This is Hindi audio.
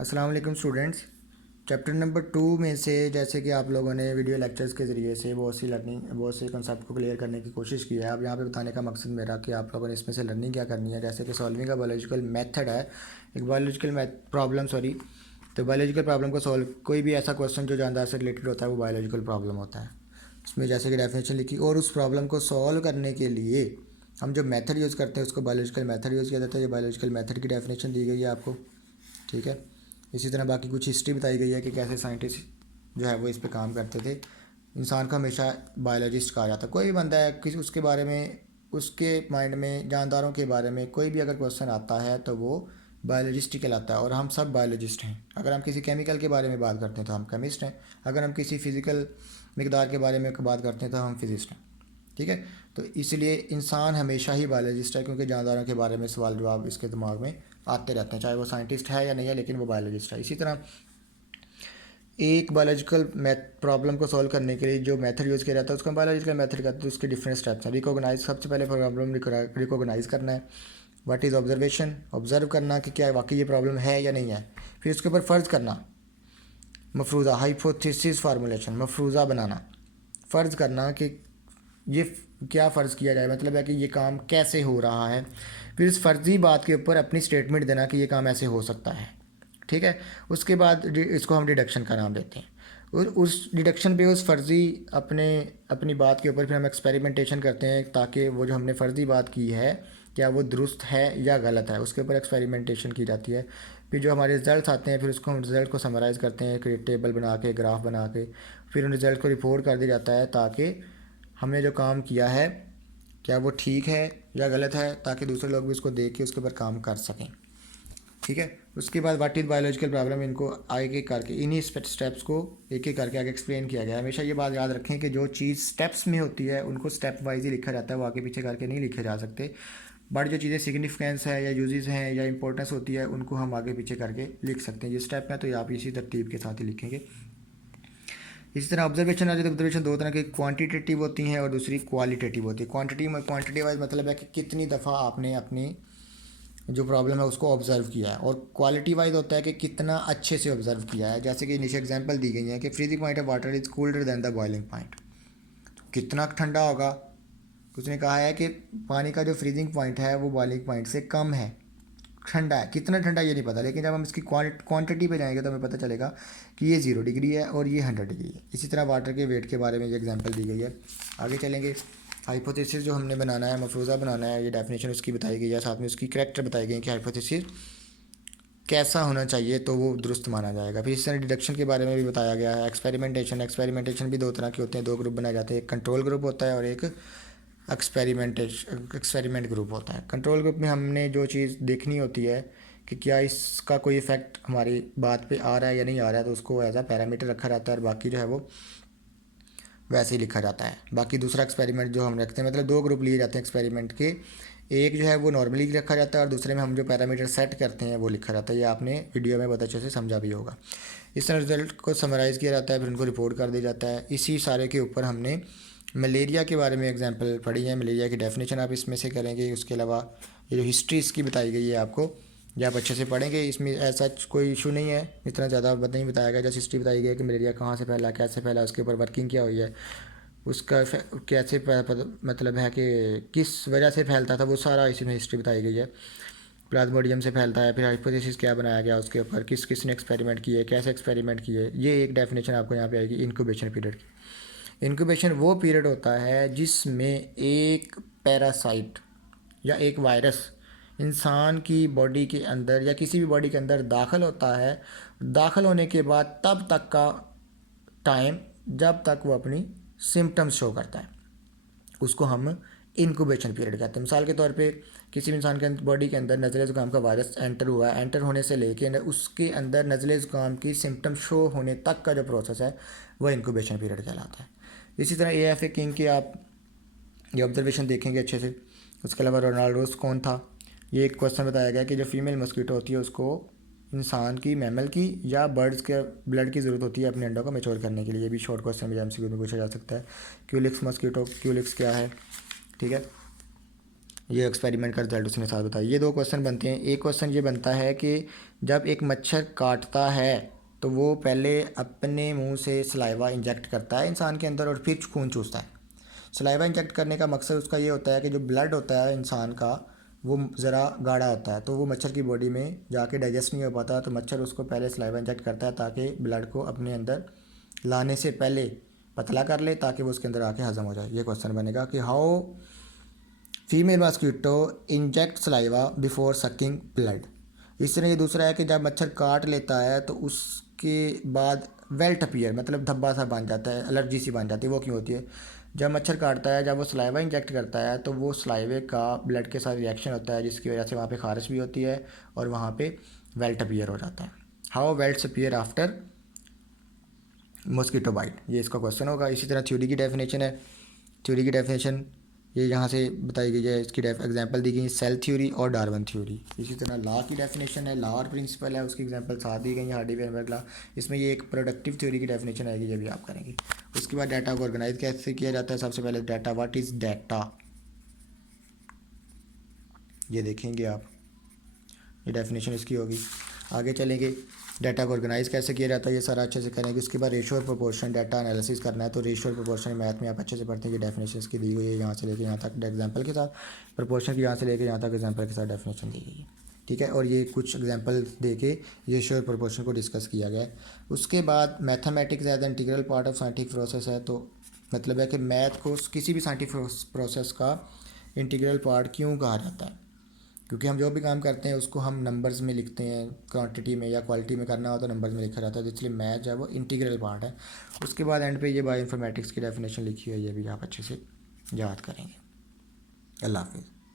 अस्सलाम वालेकुम स्टूडेंट्स। चैप्टर नंबर 2 में से जैसे कि आप लोगों ने वीडियो लेक्चर्स के ज़रिए से बहुत से कॉन्सेप्ट को क्लियर करने की कोशिश की है। अब यहाँ पे बताने का मकसद मेरा कि आप लोगों ने इसमें से लर्निंग क्या करनी है। जैसे कि सॉल्विंग का बायोलॉजिकल मेथड है, एक बायोलॉजिकल प्रॉब्लम तो बायोलॉजिकल प्रॉब्लम को सॉल्व, कोई भी ऐसा क्वेश्चन जो जानदार से रिलेटेड होता है वो बायोलॉजिकल प्रॉब्लम होता है। इसमें जैसे कि डेफिनेशन लिखी और उस प्रॉब्लम को सॉल्व करने के लिए हम जो मेथड यूज़ करते हैं उसको बायोलॉजिकल मेथड यूज़ किया जाता है। ये बायोलॉजिकल मेथड की डेफिनेशन दी गई है आपको, ठीक है। इसी तरह बाकी कुछ हिस्ट्री बताई गई है कि कैसे साइंटिस्ट जो है वो इस पे काम करते थे। इंसान को हमेशा बायोलॉजिस्ट कहा जाता है। कोई भी बंदा है किसी उसके बारे में, उसके माइंड में जानदारों के बारे में कोई भी अगर क्वेश्चन आता है तो वो बायोलॉजिस्ट ही कहलाता है। और हम सब बायोलॉजिस्ट हैं। अगर हम किसी केमिकल के बारे में बात करते हैं तो हम केमिस्ट हैं। अगर हम किसी फिज़िकल मकदार के बारे में बात करते हैं तो हम फिजिस्ट हैं, ठीक है। तो इसलिए इंसान हमेशा ही बायोलॉजिस्ट है, क्योंकि जानदारों के बारे में सवाल जवाब इसके दिमाग में आते रहते हैं, चाहे वो साइंटिस्ट है या नहीं है, लेकिन वो बायोलॉजिस्ट है। इसी तरह एक बायोलॉजिकल मैथ प्रॉब्लम को सॉल्व करने के लिए जो मेथड यूज़ किया जाता है उसको हम बायोलॉजिकल मेथड कहते हैं। उसके डिफरेंट स्टेप्स हैं। रिकॉग्नाइज, सबसे पहले प्रॉब्लम रिकॉग्नाइज करना है। व्हाट इज़ ऑब्जर्वेशन, ऑब्जर्व करना कि क्या वाकई ये प्रॉब्लम है या नहीं है। फिर उसके ऊपर फ़र्ज़ करना, मफरूज़ा हाइपोथेसिस फार्मूलेशन, मफरूज़ा बनाना, फ़र्ज़ करना कि ये क्या फ़र्ज़ किया जाए, मतलब है कि ये काम कैसे हो रहा है। फिर इस फ़र्ज़ी बात के ऊपर अपनी स्टेटमेंट देना कि ये काम ऐसे हो सकता है, ठीक है। उसके बाद इसको हम डिडक्शन का नाम देते हैं। और उस डिडक्शन पे उस फ़र्ज़ी अपनी बात के ऊपर फिर हम एक्सपेरिमेंटेशन करते हैं, ताकि वो जो हमने फ़र्ज़ी बात की है क्या वो दुरुस्त है या गलत है, उसके ऊपर एक्सपेरिमेंटेशन की जाती है। फिर जो हमारे रिज़ल्ट आते हैं फिर उसको हम रिज़ल्ट को समराइज़ करते हैं, एक टेबल बना के, ग्राफ बना के। फिर उन रिज़ल्ट को रिपोर्ट कर दिया जाता है ताकि हमने जो काम किया है क्या वो ठीक है या गलत है, ताकि दूसरे लोग भी उसको देख के उसके ऊपर काम कर सकें, ठीक है। उसके बाद व्हाट इज़ बायोलॉजिकल प्रॉब्लम, इनको आगे एक करके इन्हीं स्टेप्स को एक एक करके आगे एक्सप्लेन किया गया है। हमेशा ये बात याद रखें कि जो चीज़ स्टेप्स में होती है उनको स्टेप वाइज ही लिखा जाता है, वो आगे पीछे करके नहीं लिखे जा सकते। बट जो चीज़ें सिग्निफिकेंस है या यूजेस हैं या इंपॉर्टेंस होती है उनको हम आगे पीछे करके लिख सकते हैं। ये स्टेप है तो ये आप इसी तरतीब के साथ ही लिखेंगे। इसी तरह ऑब्जर्वेशन आ जाए तो ऑब्जर्वेशन दो तरह की क्वांटिटेटिव होती हैं और दूसरी क्वालिटेटिव होती है। क्वांटिटी वाइज मतलब है कि कितनी दफ़ा आपने अपनी जो प्रॉब्लम है उसको ऑब्जर्व किया है, और क्वालिटी वाइज होता है कि कितना अच्छे से ऑब्जर्व किया है। जैसे कि नीचे एग्जांपल दी गई है कि freezing point of water is colder than the boiling point. कितना ठंडा होगा, उसने कहा है कि पानी का जो फ्रीजिंग पॉइंट है वो बॉइलिंग पॉइंट से कम है, ठंडा है। कितना ठंडा ये नहीं पता, लेकिन जब हम इसकी क्वांटिटी पे जाएंगे तो हमें पता चलेगा कि ये 0 डिग्री है और ये 100 डिग्री है। इसी तरह वाटर के वेट के बारे में ये एग्जांपल दी गई है। आगे चलेंगे। हाइपोथेसिस जो हमने बनाना है, मफरूज़ा बनाना है, ये डेफिनेशन उसकी बताई गई है, साथ में उसकी करैक्टर बताई गई है कि हाइपोथेसिस कैसा होना चाहिए तो वो दुरुस्त माना जाएगा। फिर इस तरह डिडक्शन के बारे में भी बताया गया है। एक्सपेरिमेंटेशन भी दो तरह के होते हैं, दो ग्रुप बनाए जाते हैं, एक कंट्रोल ग्रुप होता है और एक एक्सपेरिमेंट ग्रुप होता है। कंट्रोल ग्रुप में हमने जो चीज़ देखनी होती है कि क्या इसका कोई इफ़ेक्ट हमारी बात पे आ रहा है या नहीं आ रहा है, तो उसको एज आ पैरामीटर रखा जाता है और बाकी जो है वो वैसे ही लिखा जाता है। बाकी दूसरा एक्सपेरिमेंट जो हम रखते हैं, मतलब दो ग्रुप लिए जाते हैं एक्सपेरिमेंट के, एक जो है वो नॉर्मली रखा जाता है और दूसरे में हम जो पैरामीटर सेट करते हैं वो लिखा जाता है। ये आपने वीडियो में बहुत अच्छे से समझा भी होगा। इस तरह रिजल्ट को समराइज़ किया जाता है, फिर उनको रिपोर्ट कर दिया जाता है। इसी सारे के ऊपर हमने मलेरिया के बारे में एग्जांपल पढ़ी है, मलेरिया की डेफिनेशन आप इसमें से करेंगे। उसके अलावा ये जो हिस्ट्री इसकी बताई गई है आपको, ये आप अच्छे से पढ़ेंगे। इसमें ऐसा कोई इशू नहीं है, इतना ज़्यादा नहीं बताया गया। जैसे हिस्ट्री बताई गई है कि मलेरिया कहाँ से फैला, कैसे फैला, उसके ऊपर वर्किंग क्या हुई है, उसका कैसे मतलब है कि किस वजह से फैलता था, वो सारा इसमें हिस्ट्री बताई गई है। प्लाज्मोडियम से फैलता है, फिर हाइपोथेसिस क्या बनाया गया, उसके ऊपर किस किस ने एक्सपेरिमेंट किए, कैसे एक्सपेरिमेंट किए। ये एक डेफिनेशन आपको यहाँ पे आएगी इंक्यूबेशन पीरियड की। इंक्यूबेशन वो पीरियड होता है जिसमें एक पैरासाइट या एक वायरस इंसान की बॉडी के अंदर या किसी भी बॉडी के अंदर दाखिल होता है। दाखिल होने के बाद तब तक का टाइम जब तक वो अपनी सिम्टम्स शो करता है, उसको हम इंक्यूबेशन पीरियड कहते हैं। मिसाल के तौर पे किसी भी इंसान के बॉडी के अंदर नज़ले ज़ुकाम का वायरस एंटर हुआ है, एंटर होने से लेके उसके अंदर नज़ले ज़ुकाम की सिम्टम शो होने तक का जो प्रोसेस है वह इंक्यूबेशन पीरियड कहलाता है। इसी तरह AFA किंग की आप ये ऑब्जर्वेशन देखेंगे अच्छे से। उसके अलावा रोनाल्डोस कौन था, ये एक क्वेश्चन बताया गया कि जो फीमेल मस्कीटो होती है उसको इंसान की, मैमल की या बर्ड्स के ब्लड की ज़रूरत होती है अपने अंडों को मैच्योर करने के लिए। ये भी शॉर्ट क्वेश्चन में MCQ में पूछा जा सकता है। क्यूलिक्स मस्कीटो, क्यूलिक्स क्या है, ठीक है। ये एक्सपेरिमेंट का रिजल्ट उसने साथ बताया। ये दो क्वेश्चन बनते हैं। एक क्वेश्चन ये बनता है कि जब एक मच्छर काटता है तो वो पहले अपने मुंह से सलाइवा इंजेक्ट करता है इंसान के अंदर और फिर खून चूसता है। सलाइवा इंजेक्ट करने का मकसद उसका ये होता है कि जो ब्लड होता है इंसान का वो ज़रा गाढ़ा होता है, तो वो मच्छर की बॉडी में जाके डाइजेस्ट नहीं हो पाता, तो मच्छर उसको पहले सलाइवा इंजेक्ट करता है ताकि ब्लड को अपने अंदर लाने से पहले पतला कर ले, ताकि वो उसके अंदर आके हज़म हो जाए। ये क्वेश्चन बनेगा कि how female mosquito inject saliva before sucking blood. इस तरह ये दूसरा है कि जब मच्छर काट लेता है तो उसके बाद वेल्ट अपीयर, मतलब धब्बा सा बन जाता है, एलर्जी सी बन जाती है। वो क्यों होती है? जब मच्छर काटता है, जब वो सलाइवा इंजेक्ट करता है तो वो सलाइवे का ब्लड के साथ रिएक्शन होता है, जिसकी वजह से वहाँ पे खारिश भी होती है और वहाँ पे वेल्ट अपीयर हो जाता है। How welts appear after mosquito bite, ये इसका क्वेश्चन होगा। इसी तरह थ्योरी की डेफिनेशन है। थ्योरी की डेफिनेशन ये यहाँ से बताई गई है, इसकी एग्जांपल दी गई है सेल थ्योरी और डार्विन थ्योरी। इसी तरह लॉ की डेफिनेशन है, लॉ और प्रिंसिपल है, उसकी एग्जांपल साथ दी गई है, हार्डी-वेइनबर्ग लॉ। इसमें ये एक प्रोडक्टिव थ्योरी की डेफिनेशन आएगी, ये भी आप करेंगे। उसके बाद डाटा को ऑर्गेनाइज कैसे किया जाता है। सबसे पहले डाटा, व्हाट इज़ डाटा, ये देखेंगे आप, ये डेफिनेशन इसकी होगी। आगे चलेंगे, डाटा को ऑर्गेनाइज कैसे किया जाता है, ये सारा अच्छे से करेंगे। उसके बाद रेशो और प्रोपोर्शन, डाटा एनालिसिस करना है तो रेशो और प्रोपोर्शन मैथ में आप अच्छे से पढ़ते हैं। ये डेफिनेशन इसकी दी गई है यहाँ से लेकर यहाँ तक एग्जांपल के साथ, प्रोपोर्शन की यहाँ से लेकर यहाँ तक एग्जांपल के साथ डेफिनेशन दी गई है, ठीक है। और ये कुछ एग्जांपल दे के रेशो और प्रोपोर्शन को डिस्कस किया गया है। उसके बाद mathematics as integral part of scientific process है, तो मतलब है कि मैथ को किसी भी साइंटिफिक प्रोसेस का इंटीग्रल पार्ट क्यों कहा जाता है, क्योंकि हम जो भी काम करते हैं उसको हम नंबर्स में लिखते हैं, क्वांटिटी में या क्वालिटी में करना हो तो नंबर्स में लिखा जाता है, तो इसलिए मैथ जो है वो इंटीग्रल पार्ट है। उसके बाद एंड पे ये बायो इन्फॉर्मेटिक्स की डेफिनेशन लिखी है, ये भी आप अच्छे से याद करेंगे। अल्लाह हाफिज़।